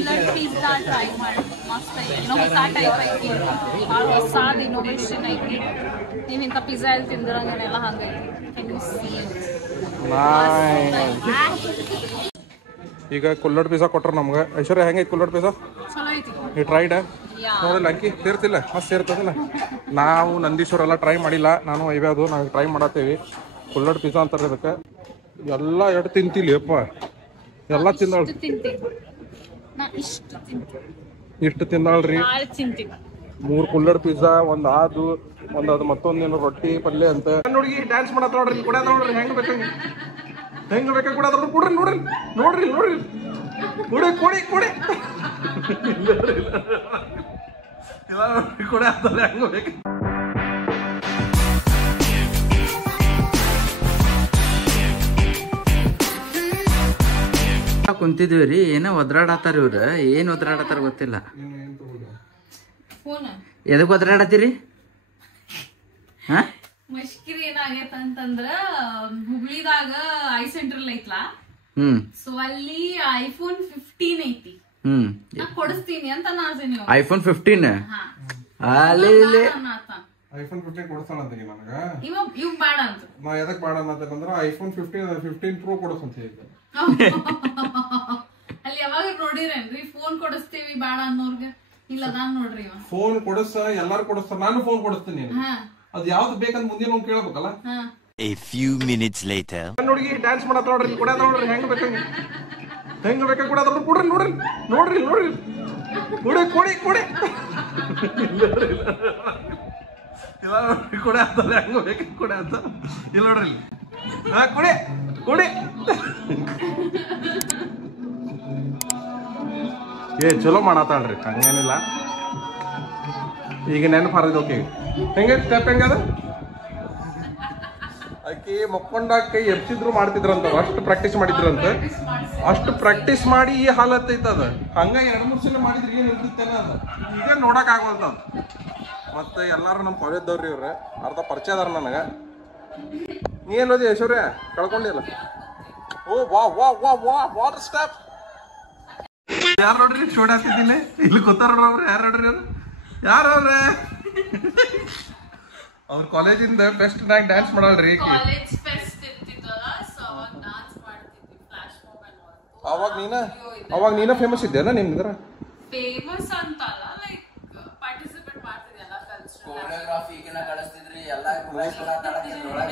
ಕುಲ್ಲರ್ pizza try ಮಾಡಿ ಮಸ್ತ್ ಐತಿ ಏನೋ ಹೊಸ ಟೈಪ್ ಐತಿ ಭಾಳ ಹೊಸಾದ ಇನೋವೇಷನ್ ಐತಿ ನೀವು ಇಂಥ ಪಿಜ್ಜಾ ಎಲ್ಲಿ ತಿಂದಿರಂಗೇನೆಲ್ಲ ಹಂಗೈತಿ ಕ್ಯಾನ್ ಯು ಸೀ ಈಗ ಕುಲ್ಲಡ್ ಪಿಜ್ಜಾ ಕೊಟ್ರ ನಮ್ಗೆ ಐಶ್ವರ್ಯ ಹೆಂಗೈತಿ ಕುಲ್ಲಡ್ ಪಿಜ್ಜಾ ಚಲೋ ಐತಿ ನೀವು ಟ್ರೈಡ್ ನೋಡಿಲ್ಲ ಅಂಕಿ ಸೇರ್ತಿಲ್ಲ ಮಸ್ತ್ ಸೇರ್ತದಲ್ಲ ನಾವು ನಂದೀಶ್ವರ ಎಲ್ಲ ಟ್ರೈ ಮಾಡಿಲ್ಲ ನಾನು ಇವ್ಯಾವುದು ನಾವು ಟ್ರೈ ಮಾಡತ್ತೇವಿ ಕುಲ್ಲಡ್ ಪಿಜ್ಜಾ ಅಂತಾರೆ ಅದಕ್ಕೆ ಎಲ್ಲ ಎಷ್ಟು ತಿಂತಿಲಿ ಅಪ್ಪ ಎಲ್ಲ ತಿಂದಾಳ ಇಷ್ಟು ತಿಂದಾಳ್ರಿ 3 ಕುಲ್ಲಡ್ ಪಿಜ್ಜಾ ಒಂದ್ ಅದು ಮತ್ತೊಂದೇನು ರೊಟ್ಟಿ ಪಲ್ಯ ಅಂತ ನೋಡಿ ಡ್ಯಾನ್ಸ್ ಮಾಡತ್ತ ನೋಡ್ರಿ ಕೂಡ ನೋಡ್ರಿ ಹೆಂಗ್ ಬೇಕಂಗ ಹೆಂಗ್ ಬೇಕ ಕೂಡ ಕೊಡ್ರಿ ನೋಡ್ರಿ ನೋಡ್ರಿ ನೋಡ್ರಿ ಕೊಡಿ ಕೊಡಿ ಕೊಡಿ ಕೂಡ ಹೆಂಗ ಬೇಕು ಕುಂತಿದ್ವಿ ಏನೋ ಒದ್ರಾಡತ್ತಾರ ಇವ್ರ ಏನ್ ಒದ್ರಾಡತ್ತಾರ ಗೊತ್ತಿಲ್ಲ ಎದಕ್ ಒದ್ರಾಡತ್ತೀರಿ ಮಷ್ಕಿರಿ ಏನಾಗೈತ ಅಂತಂದ್ರ ಹುಬ್ಳಿದಾಗ ಐ ಸೆಂಟ್ರಲ್ ಐತ್ಲಾ ಸೊ ಅಲ್ಲಿ ಐಫೋನ್ 15 ಐತಿ ಕೊಡಿಸ್ತೀನಿ ಅಂತ ನಾಸೇನಿ ಐಫೋನ್ 15 ಐಫೋನ್ 15 ಕೊಡಿಸ್ತಾನಂತ ನನಗ ಇವ್ ಬೇಡ ಅಂತ ನಾ ಎದಕ್ ಬೇಡ ಅನ್ನತ್ತಂದ್ರ ಐಫೋನ್ 15 ಪ್ರೋ ಕೊಡಿಸಂತ ಹೇಳಿದ್ದೆ ಅಲ್ಲಿ ಯಾವಾಗ ನೋಡಿರೇನ್ರಿ ಫೋನ್ ಕೊಡಿಸ್ತೀವಿ ಬೇಡ ಅನ್ನೋರ್ಗ ಇಲ್ಲ ನಾನ್ ನೋಡ್ರಿ ಫೋನ್ ಕೊಡಿಸ ಎಲ್ಲಾರು ಕೊಡಿಸ್ತಾರ ನಾನು ಫೋನ್ ಕೊಡಿಸ್ತೀನಿ ಅದ್ ಯಾವ್ದು ಬೇಕಂತ ಮುಂದಿನ ಅವ್ನು ಕೇಳಬೇಕಲ್ಲ A few minutes later ನೋಡಿ ಡ್ಯಾನ್ಸ್ ಮಾಡತ್ತ ನೋಡ್ರಿ ಕೂಡ ನೋಡ್ರಿ ಹೆಂಗ್ ಬೇಕಂಗ ಹೆಂಗ್ ಬೇಕ ಕೂಡ ಕೊಡ್ರಿ ನೋಡ್ರಿ ನೋಡ್ರಿ ನೋಡ್ರಿ ಕೊಡಿ ಕೊಡಿ ಕೊಡಿ ಇಲ್ಲ ನೋಡ್ರಿ ಕೂಡ ಅಂತಲ್ಲ ಹೆಂಗ್ ಬೇಕ ಕೂಡ ಅಂತ ಇಲ್ಲ ನೋಡ್ರಿ ಕೊಡಿ ಕೊಡಿ ಚಲೋ ಮಾಡತ್ತಾಳ್ರಿ ಹಂಗೇನಿಲ್ಲ ಈಗ ನೆನಪು ಹರಿದ ಓಕೆ ಹೆಂಗ ಸ್ಟೆಪ್ ಹೆಂಗದ ಆಕಿ ಮಕ್ಕೊಂಡಾಗ ಕೈ ಎಬ್ಸಿದ್ರು ಮಾಡ್ತಿದ್ರಂತ ಅಷ್ಟು ಪ್ರಾಕ್ಟೀಸ್ ಮಾಡಿದ್ರಂತ ಅಷ್ಟು ಪ್ರಾಕ್ಟೀಸ್ ಮಾಡಿ ಈ ಹಾಲತ್ ಐತದ ಹಂಗ 2-3 ಸಲ ಮಾಡಿದ್ರಿ ಏನ್ ಇರ್ತಿತ್ತೇನ ಅದ ಈಗ ನೋಡಕ್ ಆಗವಲ್ದ ಮತ್ತೆ ಎಲ್ಲಾರು ನಮ್ಮ ಕಾಲೇಜ್ದವ್ರಿ ಇವ್ರ ಅರ್ಧ ಪರಿಚಯ ಅದಾರ ನನಗ ನೀ ಏನೋದಿ ಐಶ್ವರ್ಯ ಕಳ್ಕೊಂಡಿಲ್ಲ ಓ ವಾ ವಾ ವಾ ವಾ ವಾಟರ್ ಸ್ಟೆಪ್ ಯಾರು ನೋಡ್ರಿ ಶೋಡ್ ಹಾಕ್ತಿದ್ದೀನಿ ಇಲ್ಲಿ ಕೂತಾರ ಅವ್ರು ಯಾರು ನೋಡ್ರಿ ಅವ್ರು ಯಾರು ಅವ್ರೆ ಅವ್ರ ಕಾಲೇಜಿಂದ ಫೆಸ್ಟ್ ನಾಗ ಡ್ಯಾನ್ಸ್ ಮಾಡಲ್ರಿ ಅವಾಗ ನೀನ ಫೇಮಸ್ ಇದ್ದೇನ ನಿಮ್ದ್ರ ಫೇಮಸ್ ಅಂತಲ್ಲ ಲೈಕ್ ಪಾರ್ಟಿಸಿಪೇಟ್ ಮಾಡ್ತಿದ್ಯಲ್ಲ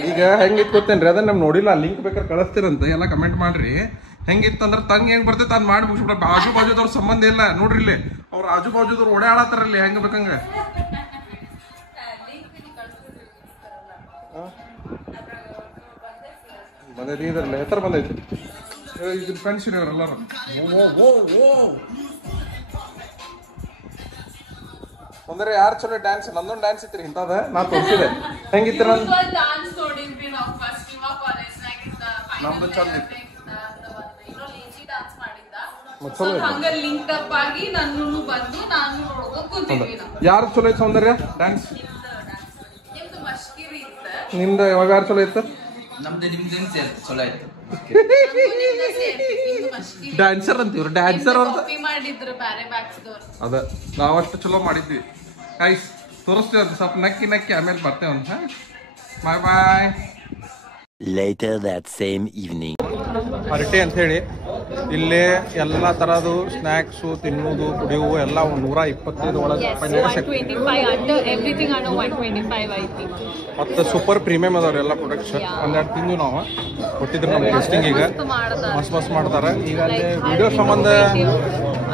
ಈಗ ಹೆಂಗಿತ್ತು ಗೊತ್ತೇನ್ರಿ ಅದನ್ನ ನಮ್ ನೋಡಿಲ್ಲ ಲಿಂಕ್ ಬೇಕಾದ್ರೆ ಕಳಿಸ್ತೀರಂತ ಎಲ್ಲ ಕಮೆಂಟ್ ಮಾಡ್ರಿ ಹೆಂಗಿತ್ತಂದ್ರ ತಂಗ್ ಹೆಂಗ್ ಬರ್ತೈತೆ ಅದ್ ಮಾಡಿ ಮುಗಿಸ್ಬಿಡ ಆಜು ಬಾಜುದವ್ರ ಸಂಬಂಧ ಇಲ್ಲ ನೋಡ್ರಿ ಇಲ್ಲಿ ಅವ್ರ ಆಜು ಬಾಜುದವ್ರು ಓಡಾಡತ್ತಾರಲ್ಲಿ ಹೆಂಗ್ ಬೇಕಂಗ ಬಂದೈತಿ ಇದ್ರಲ್ಲ ಎತ್ತರ ಬಂದೈತಿ ಇದ್ರ ಫ್ರೆಂಡ್ಸ್ ಇರೋರು ಎಲ್ಲಾರು ಅಂದ್ರೆ ಯಾರು ಚಲೋ ಡ್ಯಾನ್ಸ್ ನಂದೊಂದು ಡ್ಯಾನ್ಸ್ ಇತ್ರಿ ಇಂಥದ ನಾ ತೋರಿಸಿದೆ ಹೆಂಗಿತ್ತು ನಮ್ದು ಚಂದ ಇತ್ತು ಯಾರು ಚಲೋ ಐತ್ ಸೌಂದರ್ಯ ಡ್ಯಾನ್ಸ್ ನಿಮ್ದು ಯಾವಾಗ ಯಾರು ಚಲೋ ಇತ್ತು ಚಲೋ ಆಯ್ತು ಡ್ಯಾನ್ಸರ್ ಅಂತೀವ್ರಿ ಡ್ಯಾನ್ಸರ್ ಅಂತ ಅದ ನಾವಷ್ಟು ಚಲೋ ಮಾಡಿದ್ವಿ ಐಸ್ ತೋರಿಸ್ತೀವಿ ಅದು ಸ್ವಲ್ಪ ನಕ್ಕಿ ನಕ್ಕಿ ಆಮೇಲೆ ಬರ್ತೇವೆ ಅಂತ ಬಾಯ್ ಬಾಯ್ later that same evening ಹರಟೆ ಅಂತ ಹೇಳಿ ಇಲ್ಲೇ ಎಲ್ಲ ತರದು ಸ್ನಾಕ್ಸು ತಿನ್ನುವುದು ಕುಡಿಯುವು ಎಲ್ಲ 125 ಒಳಗೆ ಮತ್ತೆ ಸೂಪರ್ ಪ್ರೀಮಿಯಂ ಅದಾವ್ರಿ ಎಲ್ಲ ಪ್ರೊಡಕ್ಟ್ಸ್ ಒಂದೆರಡು ತಿಂದು ನಾವು ಕೊಟ್ಟಿದ್ರು ನಮ್ಮ ಟೆಸ್ಟಿಂಗ್ ಈಗ ಮಸ್ತ್ ಮಸ್ತ್ ಮಾಡ್ತಾರೆ ಈಗ ಅಲ್ಲಿ ವಿಡಿಯೋ ಸಂಬಂಧ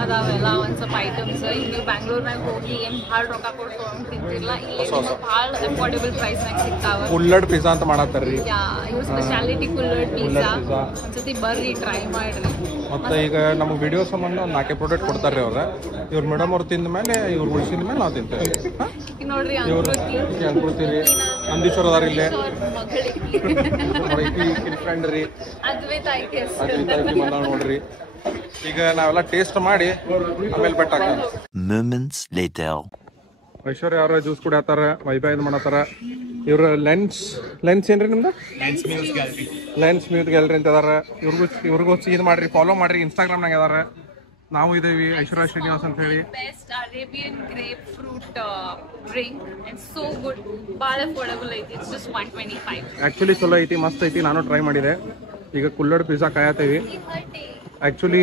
ಅದಾವೆಲ್ಲ ಒಂದ್ ಸ್ವಲ್ಪ ಐಟಮ್ಸ್ ಈಗ ನೀವು ಬ್ಯಾಂಗ್ಳೂರ್ನಾಗ ಹೋಗಿ ಏನ್ ಭಾಳ ರೊಕ್ಕ ಕೊಟ್ಟು ತೊಗೊಂಡ್ ತಿಂತಿರ್ಲ ಇಲ್ಲಿ ಭಾಳ ಅಫೋರ್ಡೆಬಲ್ ಪ್ರೈಸ್ ನಾಗ ಸಿಗ್ತಾವ ಕುಲ್ಲಡ್ ಪಿಜ್ಜಾ ಅಂತ ಮಾಡತ್ತಾರ್ರಿ ಇವ್ರ ಸ್ಪೆಷಾಲಿಟಿ ಕುಲ್ಲಡ್ ಪಿಜ್ಜಾ ಒಂದ್ಸತಿ ಬರ್ರಿ ಟ್ರೈ ಮಾಡ್ರಿ ಮತ್ತೆ ಈಗ ನಮಗೆ ವಿಡಿಯೋ ಸಂಬಂಧ ಒಂದು 4 ಪ್ರಾಡಕ್ಟ್ ಕೊಡ್ತಾರ್ರಿ ಅವ್ರ ಇವ್ರ ಮೇಡಮ್ ಅವ್ರು ತಿಂದ ಮೇಲೆ ಇವ್ರು ಉಳಿಸಿದ ಮೇಲೆ ನಾವು ತಿಂತೇವೆ ನೋಡ್ರಿ ಇವ್ರು ಅನ್ಕೊಳ್ತೀರಿ ನಂದೀಶ್ವರ ಅದಾರ ಇಲ್ಲೇ ಫ್ರೆಂಡ್ ರೀ ಅದ್ವೈತ ನೋಡ್ರಿ ಈಗ ನಾವೆಲ್ಲ ಟೇಸ್ಟ್ ಮಾಡಿ ಆಮೇಲೆ ಬೆಟ್ಟ moments later ಐಶ್ವರ್ಯ ಅವ್ರ ಜ್ಯೂಸ್ ಕುಡಿಯತ್ತಾರ ವೈಬೈ ಇದು ಮಾಡತ್ತಾರ ಇವ್ರ ಲೆನ್ಸ್ ಏನ್ರಿ ನಿಮ್ದು ಲೆನ್ಸ್ ಮ್ಯೂಸ್ ಗ್ಯಾಲರಿ ಅಂತ ಅದಾರ ಇವ್ರಿಗೂ ಇದು ಮಾಡ್ರಿ ಫಾಲೋ ಮಾಡ್ರಿ ಇನ್ಸ್ಟಾಗ್ರಾಮ್ನಾಗ ಅದಾರ ನಾವು ಇದೇವಿ ಐಶ್ವರ್ಯ ಶ್ರೀನಿವಾಸ್ ಅಂತ ಹೇಳಿ. Best Arabian grape fruit drink and so good. ಭಾಳ ಅಫೋರ್ಡಬಲ್ ಐತಿ. It's just 125. ಆ್ಯಕ್ಚುಲಿ ಚಲೋ ಐತಿ, ಮಸ್ತ್ ಐತಿ. ನಾನು ಟ್ರೈ ಮಾಡಿದೆ. ಈಗ ಕುಲ್ಲಡ್ ಪಿಜ್ಜಾ ಕಾಯತ್ತೀವಿ. ಆ್ಯಕ್ಚುಲಿ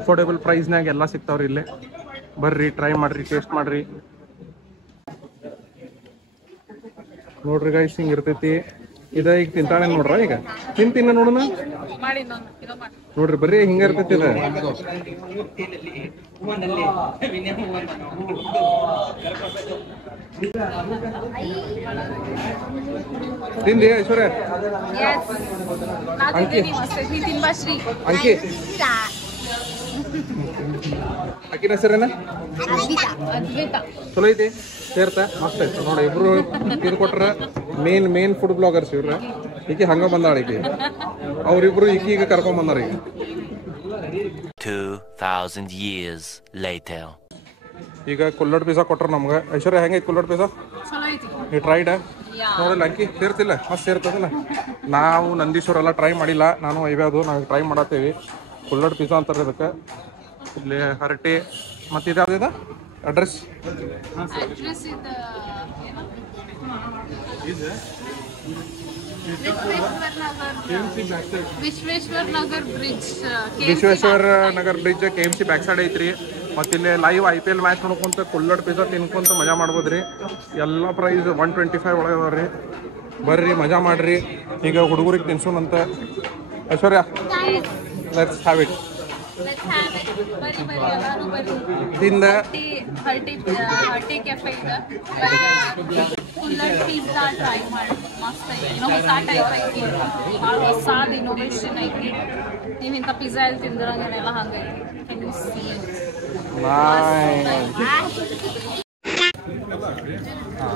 ಅಫೋರ್ಡೆಬಲ್ ಪ್ರೈಸ್ನಾಗ ಎಲ್ಲ ಸಿಗ್ತಾವ್ರಿ ಇಲ್ಲೇ. ಬರ್ರಿ, ಟ್ರೈ ಮಾಡ್ರಿ, ಟೇಸ್ಟ್ ಮಾಡ್ರಿ. ನೋಡ್ರಿ ಗೈಸ್, ಹಿಂಗೆ ಇರ್ತೈತಿ. ಇದ ಈಗ ತಿಂತಾಳೆ ನೋಡ್ರ. ಈಗ ತಿನ್ನ ನೋಡೋಣ. ನೋಡ್ರಿ ಬರ್ರಿ, ಹಿಂಗ ಇರ್ತೈತಿ ಇದ. ತಿಂದಿ ಐಶ್ವರ್ಯ? ಅಂಕಿ ಅಕ್ಕಿನ ಹೆಸರೇನ? ಚಲೋ ಐತಿ, ಸೇರ್ತ ಮಸ್ತ್ ಐತಿ ನೋಡಿ. ಇಬ್ರು ಇದು ಕೊಟ್ರ ಮೇನ್ ಫುಡ್ ಬ್ಲಾಗರ್ಸ್ ಇವ್ರ. ಈಕಿ ಹಂಗ ಬಂದಾಳ. ಈಕಿ ಅವ್ರಿಬ್ರು ಈಗ ಕರ್ಕೊಂಡ್ ಬಂದಾರ. ಈಗ 2000 years later. ಈಗ ಕುಲ್ಲಡ್ ಪಿಜ್ಜಾ ಕೊಟ್ರ ನಮ್ಗೆ. ಐಶ್ವರ್ಯ ಹೆಂಗೈತಿ ಕುಲ್ಲಡ್ ಪಿಜ್ಜಾ? ನೀವು ಟ್ರೈಡ್ ನೋಡಿಲ್ಲ? ಅಂಕಿ ಸೇರ್ತಿಲ್ಲ? ಮಸ್ತ್ ಸೇರ್ತದಲ್ಲ. ನಾವು ನಂದೀಶ್ವರ ಎಲ್ಲ ಟ್ರೈ ಮಾಡಿಲ್ಲ. ನಾನು ಇವ್ಯಾವುದು ನಾವು ಟ್ರೈ ಮಾಡತ್ತೇವಿ. ಕುಲ್ಲಡ್ ಪಿಜ್ಜಾ ಅಂತಾರೆ ಅದಕ್ಕೆ. ಇಲ್ಲಿ ಹರಟೆ ಮತ್ತು ಇದ್ಯಾವ್ದಿದೆ address? Vishweshwara Nagar bridge KMC back side ಐತ್ರಿ. ಮತ್ತು ಇಲ್ಲಿ ಲೈವ್ IPL ಮ್ಯಾಚ್ ನೋಡ್ಕೊಂತ ಕುಲ್ಲಡ್ ಪಿಜ್ಜಾ ತಿನ್ಕೊಂತ ಮಜಾ ಮಾಡ್ಬೋದ್ರಿ. ಎಲ್ಲ ಪ್ರೈಸ್ 125 ಒಳಗೆ ಅದಾವ್ರಿ. ಬರ್ರಿ, ಮಜಾ ಮಾಡ್ರಿ. ಈಗ ಹುಡುಗರಿಗೆ ತಿನ್ಸೋಣಂತ. ಐಶ್ವರ್ಯ, ಲೆಟ್ಸ್ ಹ್ಯಾವ್ ಇಟ್. ತಿಂದ ಹರ್ಟಿ ಕೆಫೆ ಇದೆ. ಕುಲ್ಲಡ್ ಪಿಜ್ಜಾ ಟ್ರೈ ಮಾಡಿ, ಮಸ್ತ್ ಐತಿ. ಹೊಸ ಟೈಪ್ ಐತಿ. ಭಾಳ ಹೊಸಾದ ಇನೋವೇಷನ್ ಐತಿ. ನೀವು ಇಂಥ ಪಿಜ್ಜಾ ಎಲ್ಲಿ ತಿಂದಿರಂಗನೆಲ್ಲ ಹಂಗೈತಿ. Can you see it?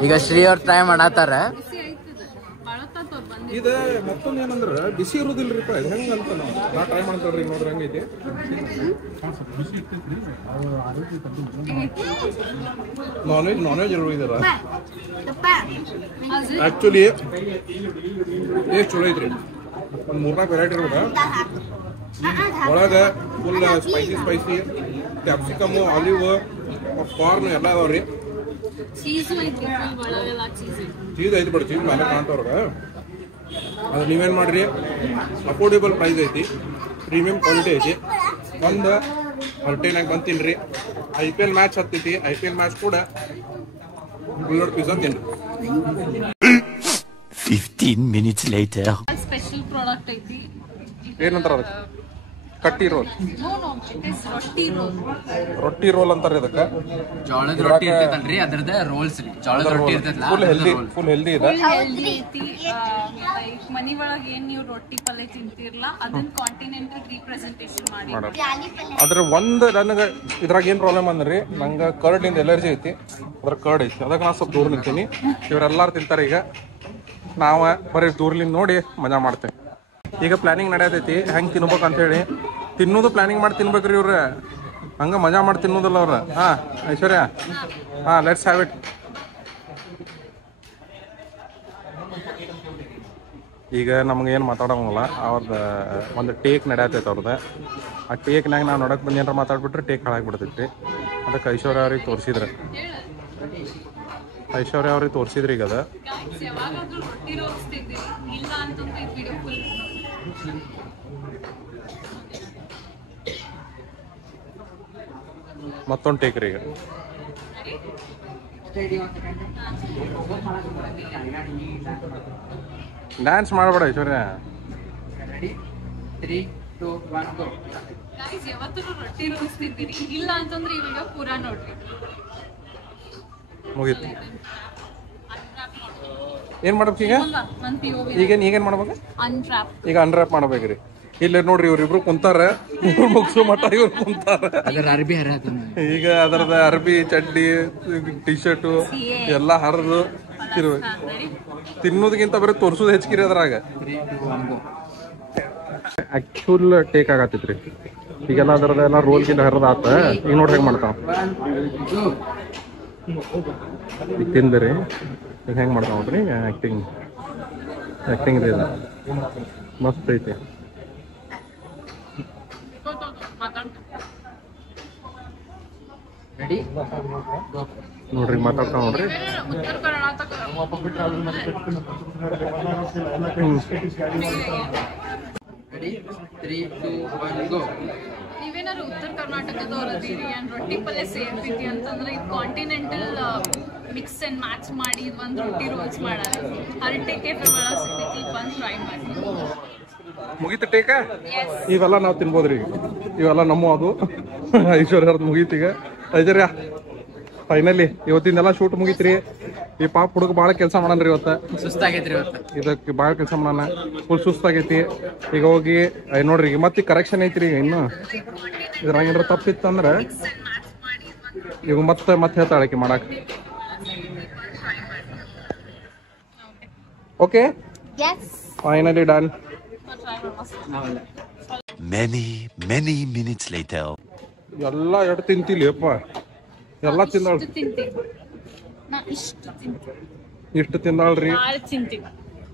ಈಗ ಶ್ರೀ ಅವ್ರು ಟ್ರೈ ಮಾಡತ್ತಾರ. ಇದು ಮತ್ತೊಂದು ಏನಂದ್ರೆ ಬಿಸಿ ಇರೋದಿಲ್ರಿಪ್ಪ. ಇದು ಹೆಂಗೆ ಅಂತ ನಾ ಟ್ರೈ ಮಾಡ್ತಾರ್ರಿ. ನೋಡ್ರಿ ಹೆಂಗೈತಿ. ನಾನ್ ವೆಜ್ ಇರೋದಿಲ್ಲ ಆ್ಯಕ್ಚುಲಿ. ಟೇಸ್ಟ್ ಚಲೋ ಐತ್ರಿ. ಒಂದು 3-4 ವೆರೈಟಿ ಇರ್ಬೋದ. ಒಳಗೆ full spicy capsicum, olive, corn ಎಲ್ಲ ಅದಾವ್ರಿ. ಚೀಸ್ ಐತಿ ಬಿಡಿ. ಚೀಸ್ ಮೇಲೆ ಕಾಣ್ತವ್ರಿಗೆ. ಅದು ನೀವೇನು ಮಾಡಿರಿ, ಅಫೋರ್ಡೆಬಲ್ ಪ್ರೈಸ್ ಐತಿ, ಪ್ರೀಮಿಯಂ ಕ್ವಾಲಿಟಿ ಐತಿ. ಒಂದು ಹೊರಟೆನಾಗ ಬಂದು ತಿನ್ನಿರಿ. IPL ಮ್ಯಾಚ್ ಹತ್ತೈತಿ. IPL ಮ್ಯಾಚ್ ಕೂಡ ಕುಲ್ಲಡ್ ಪಿಜ್ಜಾ ತಿನ್ರಿ. 15 minutes later. ಸ್ಪೆಷಲ್ ಪ್ರಾಡಕ್ಟ್ ಐತಿ. ಏನಂತಾರ ಅದಕ್ಕೆ? ಕಟ್ಟಿ ರೋಲ್. ರೊಟ್ಟಿ ರೋಲ್ ಅಂತಾರೆ ಇದಕ್ಕೆ. ಜೋಳದ ರೊಟ್ಟಿ ಇರ್ತೈತಲ್ರಿ, ಅದ್ರದ ರೋಲ್ಸ್ ರೀ. ಜೋಳದ ರೊಟ್ಟಿ ಇರ್ತೈತಲ್ಲ, ಫುಲ್ ಹೆಲ್ದಿ ಇದೆ. ಮನಿ ಒಳಗೆ ಏನ್ ನೀವು ರೊಟ್ಟಿ ಪಲ್ಯ ತಿಂತಿರ್ಲ ಅದನ್ನ ಕಾಂಟಿನೆಂಟಲ್ ರೀಪ್ರೆಸೆಂಟೇಷನ್ ಮಾಡಿ. ಅದ್ರ ಒಂದು ನನಗೆ ಇದ್ರಾಗ ಏನು ಪ್ರಾಬ್ಲಮ್ ಅಂದ್ರಿ, ನಂಗೆ ಕರ್ಡಿಂದ ಎಲರ್ಜಿ ಐತಿ. ಅದ್ರ ಕರ್ಡ್ ಐತಿ, ಅದಕ್ಕೆ ನಾನು ಸ್ವಲ್ಪ ದೂರ ನಿಂತೀನಿ. ಇವರೆಲ್ಲರೂ ತಿಂತಾರೆ. ಈಗ ನಾವು ಬರೀ ದೂರ್ಲಿಂದ ನೋಡಿ ಮಜಾ ಮಾಡ್ತೇವೆ. ಈಗ ಪ್ಲಾನಿಂಗ್ ನಡೆಯತೈತಿ ಹೆಂಗೆ ತಿನ್ಬೇಕು ಅಂತ ಹೇಳಿ. ತಿನ್ನೋದು ಪ್ಲಾನಿಂಗ್ ಮಾಡಿ ತಿನ್ಬೇಕ್ರಿ ಇವ್ರ. ಹಂಗೆ ಮಜಾ ಮಾಡಿ ತಿನ್ನೋದಿಲ್ಲ ಅವ್ರ. ಹಾಂ ಐಶ್ವರ್ಯ, ಹಾಂ ಲೆಟ್ಸ್ ಹ್ಯಾವ್ ಇಟ್. ಈಗ ನಮ್ಗೆ ಏನು ಮಾತಾಡೋಂಗಿಲ್ಲ. ಅವ್ರದ್ದು ಒಂದು ಟೇಕ್ ನಡೆಯತೈತೆ ಅವ್ರದ್ದು. ಆ ಟೇಕ್ನಾಗ ನಾವು ನೋಡಕ್ಕೆ ಬಂದು ಏನಾರ ಮಾತಾಡ್ಬಿಟ್ರೆ ಟೇಕ್ ಹಾಳಾಗ್ಬಿಡ್ತೈತಿ. ಅದಕ್ಕೆ ಐಶ್ವರ್ಯ ಅವ್ರಿಗೆ ತೋರಿಸಿದ್ರೆ ಈಗ ಅದು ಮತ್ತೊಂದು ಟೇಕ್ ರೀ. ಈಗ ಡ್ಯಾನ್ಸ್ ಮಾಡಬೇಡ ಐಶ್ವರ್ಯ. ಯಾವತ್ತೂ ರೊಟ್ಟಿ ರೋಲ್ಸ್ ತಿಂತೀರಿ, ಇಲ್ಲ ಅಂತಂದ್ರೆ ಈ ವಿಡಿಯೋ ಪೂರಾ ನೋಡ್ರಿ. ಮುಗೀತು. ಏನ್ ಮಾಡ್ಬೇಕು ಈಗ? ಈಗೇನ್ ಮಾಡ್ಬೇಕು? ಈಗ ಅನ್ರ್ಯಾಪ್ ಮಾಡ್ಬೇಕ್ರಿ. ಇಲ್ಲಿ ನೋಡ್ರಿ ಇವ್ರಿಬ್ರು ಕುಂತಾರ. ಇವ್ರು ಮುಗಿಸೋ ಮಟ್ಟ ಇವ್ರು ಕುಂತಾರ. ಈಗ ಅದರದ ಅರ್ಬಿ, ಚಡ್ಡಿ, ಟಿ ಶರ್ಟು ಎಲ್ಲ ಹರಿದು ತಿನ್ನೋದಕ್ಕಿಂತ ಬರೀ ತೋರ್ಸೋದು ಹೆಚ್ಚಿರಿ ಅದ್ರಾಗ. ಆಕ್ಚುಲ್ ಟೇಕ್ ಆಗತ್ತೈತ್ರಿ. ಈಗೆಲ್ಲ ಅದರದೆಲ್ಲ ರೋಲ್ ಗಿಲ್ಲ ಹರಿದ ಆತ. ಈಗ ನೋಡ್ರಿ ಹೆಂಗೆ ಮಾಡ್ತಾವ. ಈಗ ತಿಂದ್ರಿ ಈಗ ಹೆಂಗೆ ಮಾಡ್ತಾವ ನೋಡ್ರಿ. ಈಗ ಆ್ಯಕ್ಟಿಂಗ್ ಇದೆ. ಮಸ್ತ್ ಐತಿ. ನೋಡ್ರಿ ಮಾತಾಡ್ತಾ ನೋಡ್ರಿ. ಉತ್ತರ ಕರ್ನಾಟಕ ನೀವೇನಾದ್ರು ಉತ್ತರ ಕರ್ನಾಟಕದವ್ರು ಅದೀರಿ ಅಂಡ್ ರೊಟ್ಟಿ ಪಲ್ಯ ಸೇರ್ತಿದ್ದಿ ಅಂತಂದ್ರೆ ಇದು ಕಾಂಟಿನೆಂಟಲ್ ಮಿಕ್ಸ್ ಅಂಡ್ ಮ್ಯಾಚ್ ಮಾಡಿ ಇದು ಒಂದು ರೊಟ್ಟಿ ರೋಲ್ಸ್ ಮಾಡಾರ ಹರಟೆ ಕೆಫೆ ಒಳಗೆ ಸಿಗ್ತೈತಿ ಬಂದು ಟ್ರೈ ಮಾಡಿ. ಮುಗೀತು ಟೇಕ. ಇವೆಲ್ಲ ನಾವು ತಿನ್ಬೋದ್ರಿ, ಇವೆಲ್ಲ ನಮ್ಮ ಅದು ಐಶ್ವರ್ಯ ಮುಗೀತೀಗ. ಐಶ್ವರ್ಯ ಫೈನಲಿ ಇವತ್ತಿಂದೆಲ್ಲ ಶೂಟ್ ಮುಗೀತ್ರಿ. ಈ ಪಾಪ ಹುಡುಗ ಭಾಳ ಕೆಲಸ ಮಾಡನ್ರಿ ಇವತ್ತು, ಸುಸ್ತಾಗೈತ್ರಿ ಇವತ್ತು. ಇದಕ್ಕೆ ಭಾಳ ಕೆಲಸ ಮಾಡೋಣ, ಫುಲ್ ಸುಸ್ತಾಗೈತಿ. ಈಗ ಹೋಗಿ ನೋಡ್ರಿ ಮತ್ತೆ ಕರೆಕ್ಷನ್ ಐತ್ರಿ. ಈಗ ಇನ್ನು ಇದ್ರಾಗ ಏನಾರ ತಪ್ಪಿತ್ತಂದ್ರೆ ಈಗ ಮತ್ತೆ ಹೇಳ್ತಾಳೆ ಆಕಿ ಮಾಡಾಕ. Okay finally done. Many minutes later. ಎಲ್ಲ ಎಷ್ಟು ತಿಂತಿಲಿ ಅಪ್ಪ, ಎಲ್ಲ ತಿಂದಾಳ. ಇಷ್ಟು ತಿಂದಾಳ್ರಿ.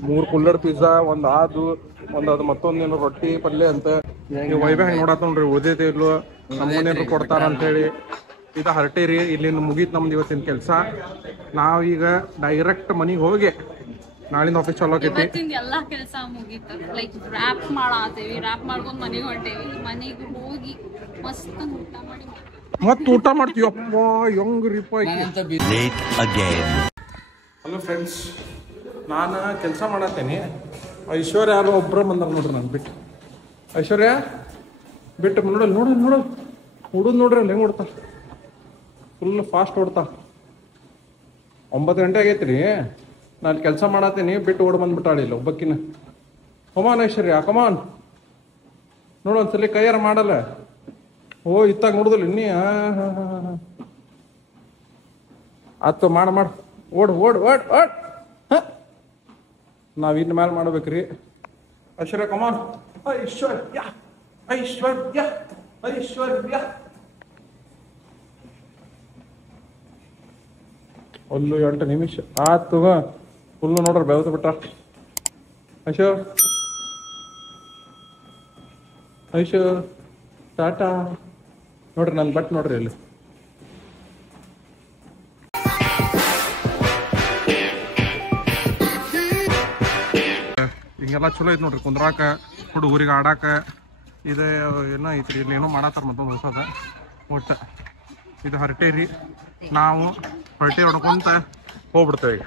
3 ಕುಲ್ಲರ್ ಪಿಜ್ಜಾ, ಒಂದ್ ಅದು ಮತ್ತೊಂದೇನು ರೊಟ್ಟಿ ಪಲ್ಯ ಅಂತ. ವೈಭವ ಹೆಂಗ್ ನೋಡತ್ತ ನೋಡ್ರಿ, ಓದೇದೇ ಇಲ್ವ ನಮ್ಮನೇನ್ರು ಕೊಡ್ತಾರ ಅಂತ ಹೇಳಿ. ಇದು ಹರಟೆ ರೀ, ಇಲ್ಲಿಂದ ಮುಗೀತ್ ನಮ್ದು ಇವತ್ತಿನ ಕೆಲಸ. ನಾವೀಗ ಡೈರೆಕ್ಟ್ ಮನಿಗೆ ಹೋಗಿ ನಾಳಿಂದ ಆಫೀಸ್ ಚಾಲೂ ಆಕೈತಿ. ಎಲ್ಲಾ ಕೆಲಸ ಮುಗೀತ. ಲೈಕ್ ರ್ಯಾಪ್ ಮಾಡಾತೇವಿ, ರ್ಯಾಪ್ ಮಾಡ್ಕೊಂಡ್ ಮನೆಗೆ ಹೊಂಟೇವಿ. ಮನೆಗೆ ಹೋಗಿ ಮಸ್ತ್ ಊಟ ಮಾಡಿ ಮತ್ ಊಟ ಮಾಡ್ತೀವಿ. ಅಪ್ಪ ಹೆಂಗ್ರಿಪ್ಪ. Late again. ಹಲೋ ಫ್ರೆಂಡ್ಸ್, ನಾನು ಕೆಲಸ ಮಾಡತ್ತೇನೆ. ಐಶ್ವರ್ಯ ಯಾರೋ ಒಬ್ಬರ ಬಂದಾರ ನೋಡ್ರಿ ನಾನು ಬಿಟ್ಟು. ಐಶ್ವರ್ಯ ಬಿಟ್ಟು ನೋಡಲ್ ಹುಡುದ್ ನೋಡ್ರಿ ಅಲ್ಲಿ ಹೆಂಗ್ ಓಡ್ತಾ, ಫುಲ್ ಫಾಸ್ಟ್ ಓಡ್ತಾ. 9 ಗಂಟೆ ಆಗೈತ್ರಿ, ನಾನು ಕೆಲಸ ಮಾಡತ್ತೇನಿ, ಬಿಟ್ಟು ಓಡ್ ಬಂದ್ಬಿಟ್ಟಾಳಿಲ್ಲ ಒಬ್ಬಕ್ಕಿನ. ಕಮಾನ್ ಐಶ್ವರ್ಯ ಕಮಾನ್, ನೋಡು ಒಂದ್ಸಲಿ ಕೈಯಾರ ಮಾಡಲ್ಲ. ಓ ಇತ್ತಾಗ ನೋಡುದಿಲ್ಲ ಇನ್ನೀ. ಆತು ಮಾಡ ಓಡ್ ಓಡ್ ಓಡ್ ಓಡ್. ನಾವ್ ಇನ್ ಮ್ಯಾಲ ಮಾಡ್ಬೇಕ್ರಿ. ಐಶ್ವರ್ಯ ಕಮಾನ್. ಐಶ್ವರ್ಯ ಐಶ್ವರ್ಯ ಐಶ್ವರ್ಯ. ಒಂದು 8 ನಿಮಿಷ ಆತು. ಫುಲ್ಲು ನೋಡ್ರಿ ಬೆಳೆದು ಬಿಟ್ಟ. ಐಶೋ ಟಾಟಾ ನೋಡ್ರಿ, ನನ್ನ ಬಟ್ ನೋಡ್ರಿ ಅಲ್ಲಿ. ಹಿಂಗೆಲ್ಲ ಚಲೋ ಐತಿ ನೋಡ್ರಿ ಕುಂದ್ರಾಕ, ಹುಡುಗರಿಗೆ ಆಡಾಕ. ಇದು ಏನೋ ಐತ್ರಿ, ಇಲ್ಲಿ ಏನೋ ಮಾಡತ್ತಾರ ಮತ್ತೊಂದು ಹೊಸದ. ಒಟ್ಟು ಇದು ಹರಟೆ ರೀ. ನಾವು ಹರಟೆ ಹೊಡ್ಕೊಂತ ಹೋಗ್ಬಿಡ್ತೇವೆ ಈಗ.